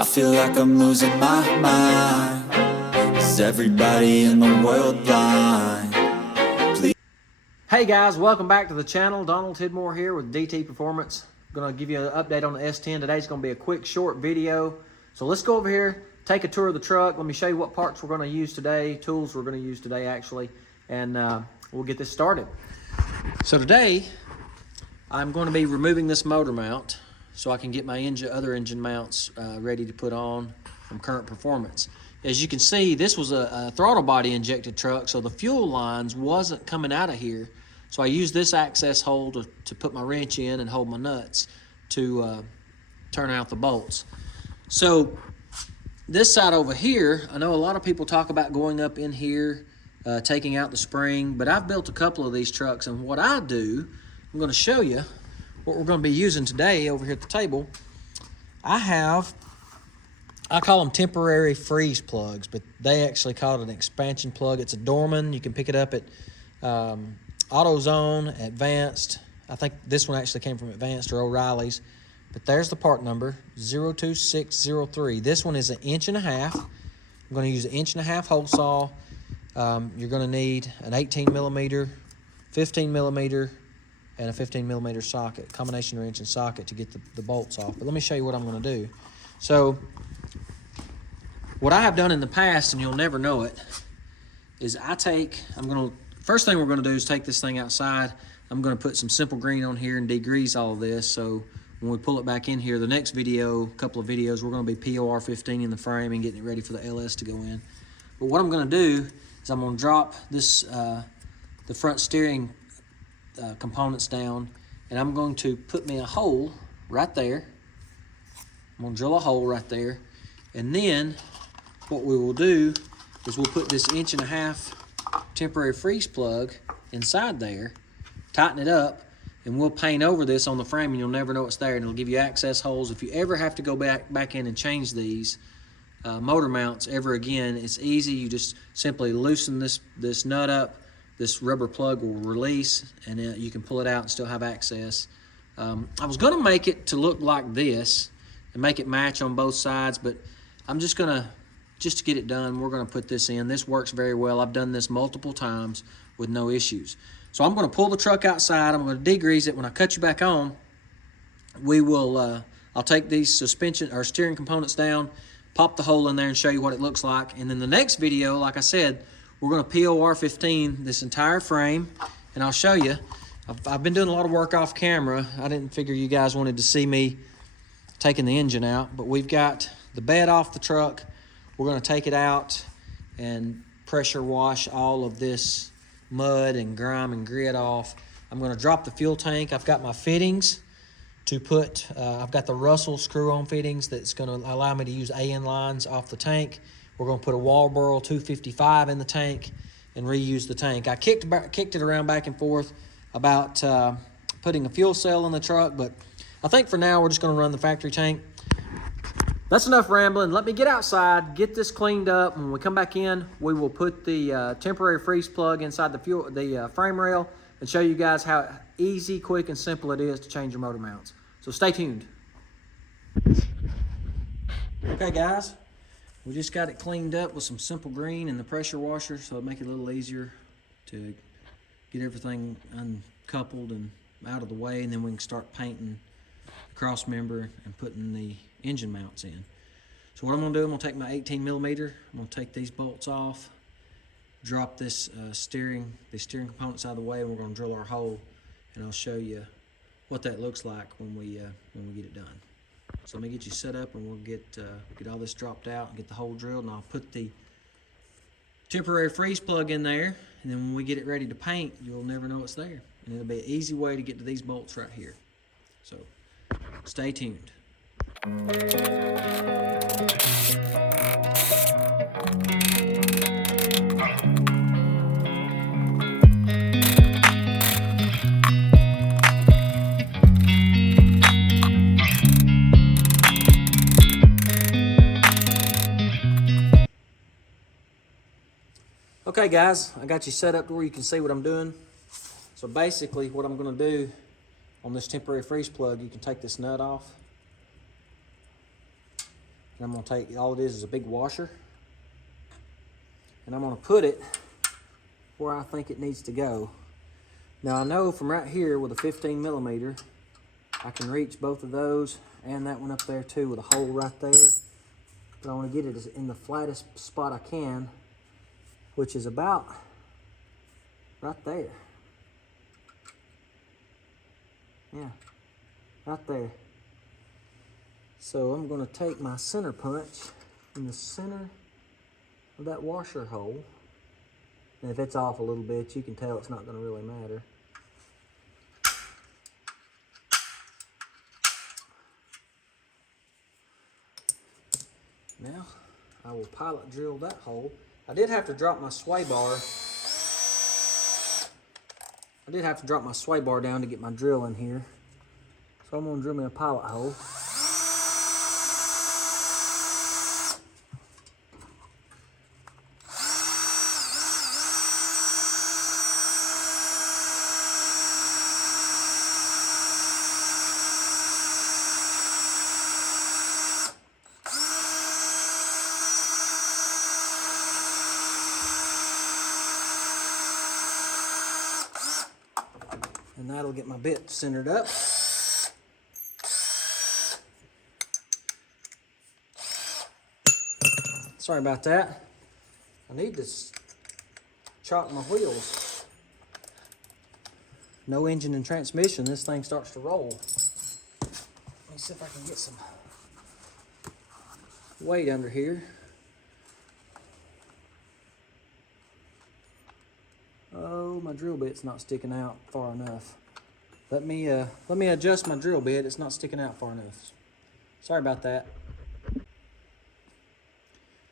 I feel like I'm losing my mind. Is everybody in the world blind? Please. Hey guys, welcome back to the channel. Donald Tidmore here with DT Performance. I'm going to give you an update on the S10. Today's going to be a quick, short video. So let's go over here, take a tour of the truck. Let me show you what parts we're going to use today, tools we're going to use today actually, and we'll get this started. So today, I'm going to be removing this motor mount so I can get my other engine mounts ready to put on from Current Performance. As you can see, this was a throttle body injected truck, so the fuel lines wasn't coming out of here. So I used this access hole to put my wrench in and hold my nuts to turn out the bolts. So this side over here, I know a lot of people talk about going up in here, taking out the spring, but I've built a couple of these trucks, and what I do, I'm going to show you what we're going to be using today over here at the table. I call them temporary freeze plugs, but they actually call it an expansion plug. It's a Dorman. You can pick it up at AutoZone, Advanced. I think this one actually came from Advanced or O'Reilly's. But there's the part number, 02603. This one is 1.5 inches. I'm going to use an 1.5 inch hole saw. You're going to need an 18 millimeter, 15 millimeter, and a 15 millimeter socket, combination wrench and socket to get the bolts off. But let me show you what I'm going to do. So what I have done in the past, and you'll never know it, is first thing we're going to do is take this thing outside. I'm going to put some simple green on here and degrease all of this, so when we pull it back in here, the next couple of videos, we're going to be POR 15 in the frame and getting it ready for the LS to go in. But what I'm going to do is I'm going to drop this, the front steering components down, and I'm going to put me a hole right there. I'm going to drill a hole right there, and then what we will do is we'll put this 1.5 inch temporary freeze plug inside there, tighten it up, and we'll paint over this on the frame, and you'll never know it's there, and it'll give you access holes. If you ever have to go back in and change these motor mounts ever again, it's easy. You just simply loosen this nut up. This rubber plug will release, and you can pull it out and still have access. I was going to make it to look like this and make it match on both sides, but I'm just to get it done, we're going to put this in. This works very well. I've done this multiple times with no issues. So I'm going to pull the truck outside. I'm going to degrease it. When I cut you back on, I'll take these suspension or steering components down, pop the hole in there and show you what it looks like. And then the next video, like I said, we're going to POR 15 this entire frame, and I'll show you. I've been doing a lot of work off camera. I didn't figure you guys wanted to see me taking the engine out, but we've got the bed off the truck. We're going to take it out and pressure wash all of this mud and grime and grit off. I'm going to drop the fuel tank. I've got my fittings to put, I've got the Russell screw-on fittings that's going to allow me to use AN lines off the tank. We're going to put a Walboro 255 in the tank and reuse the tank. I kicked it around back and forth about putting a fuel cell in the truck, but I think for now we're just going to run the factory tank. That's enough rambling. Let me get outside, get this cleaned up. When we come back in, we will put the temporary freeze plug inside the frame rail and show you guys how easy, quick, and simple it is to change your motor mounts. So stay tuned. Okay, guys, we just got it cleaned up with some simple green and the pressure washer, so it'll make it a little easier to get everything uncoupled and out of the way, and then we can start painting the cross member and putting the engine mounts in. So what I'm going to do, I'm going to take my 18 millimeter, I'm going to take these bolts off, drop this the steering components out of the way, and we're going to drill our hole, and I'll show you what that looks like when we get it done. So let me get you set up, and we'll get all this dropped out and get the hole drilled, and I'll put the temporary freeze plug in there, and then when we get it ready to paint, you'll never know it's there, and it'll be an easy way to get to these bolts right here. So stay tuned. Okay guys, I got you set up to where you can see what I'm doing. So basically what I'm going to do on this temporary freeze plug, you can take this nut off And I'm gonna take, all it is a big washer. And I'm gonna put it where I think it needs to go. Now I know from right here with a 15 millimeter, I can reach both of those and that one up there too with a hole right there. But I want to get it in the flattest spot I can, which is about right there. Yeah, right there. So I'm going to take my center punch in the center of that washer hole. And if it's off a little bit, you can tell it's not going to really matter. Now, I will pilot drill that hole. I did have to drop my sway bar. I did have to drop my sway bar down to get my drill in here. So I'm gonna drill me a pilot hole. And that'll get my bit centered up. Sorry about that. I need to chop my wheels. No engine and transmission, this thing starts to roll. Let me see if I can get some weight under here. Oh, my drill bit's not sticking out far enough. Let me adjust my drill bit. It's not sticking out far enough. Sorry about that.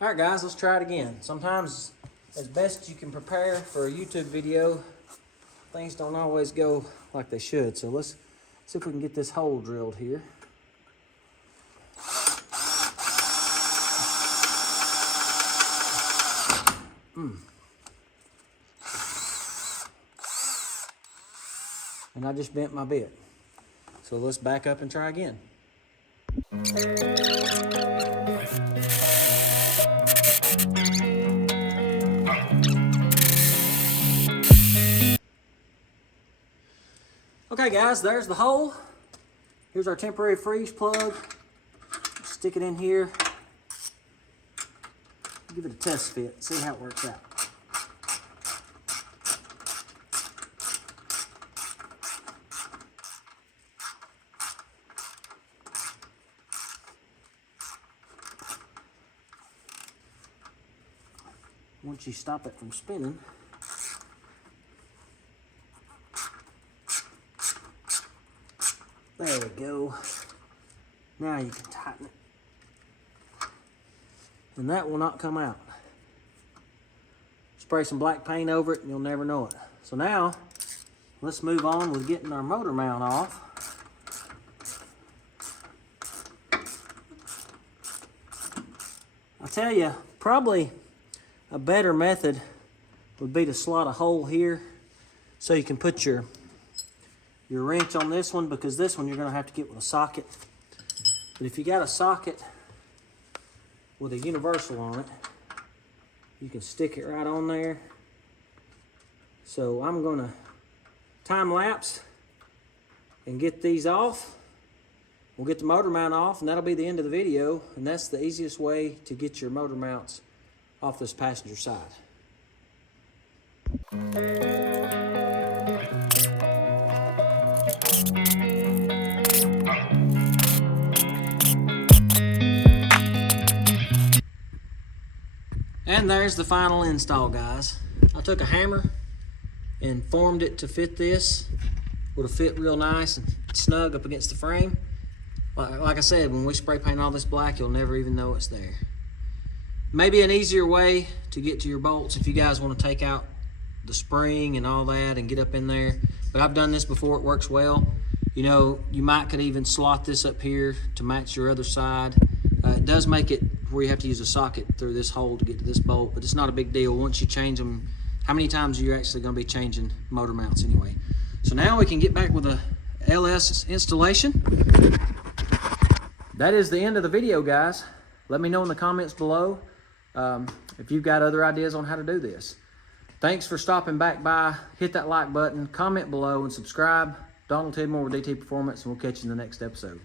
All right, guys, let's try it again. Sometimes, as best you can prepare for a YouTube video, things don't always go like they should. So let's see if we can get this hole drilled here. And I just bent my bit. So let's back up and try again. Okay guys, there's the hole. Here's our temporary freeze plug. Stick it in here. Give it a test fit, see how it works out. Once you stop it from spinning, there we go. Now you can tighten it. And that will not come out. Spray some black paint over it and you'll never know it. So now, let's move on with getting our motor mount off. I'll tell you, probably a better method would be to slot a hole here so you can put your wrench on this one, because this one you're going to have to get with a socket. But if you got a socket with a universal on it, you can stick it right on there. So I'm going to time lapse and get these off. We'll get the motor mount off and that'll be the end of the video. And that's the easiest way to get your motor mounts off this passenger side. And there's the final install, guys. I took a hammer and formed it to fit this. Would have fit real nice and snug up against the frame. Like I said, when we spray paint all this black, you'll never even know it's there. Maybe an easier way to get to your bolts if you guys want to take out the spring and all that and get up in there. But I've done this before, it works well. You know, you could even slot this up here to match your other side. It does make it where you have to use a socket through this hole to get to this bolt, but it's not a big deal once you change them. How many times are you actually going to be changing motor mounts anyway? So now we can get back with a LS installation. That is the end of the video, guys. let me know in the comments below if you've got other ideas on how to do this. Thanks for stopping back by. Hit that like button, comment below, and subscribe. Donald Tidmore with DT Performance, and we'll catch you in the next episode.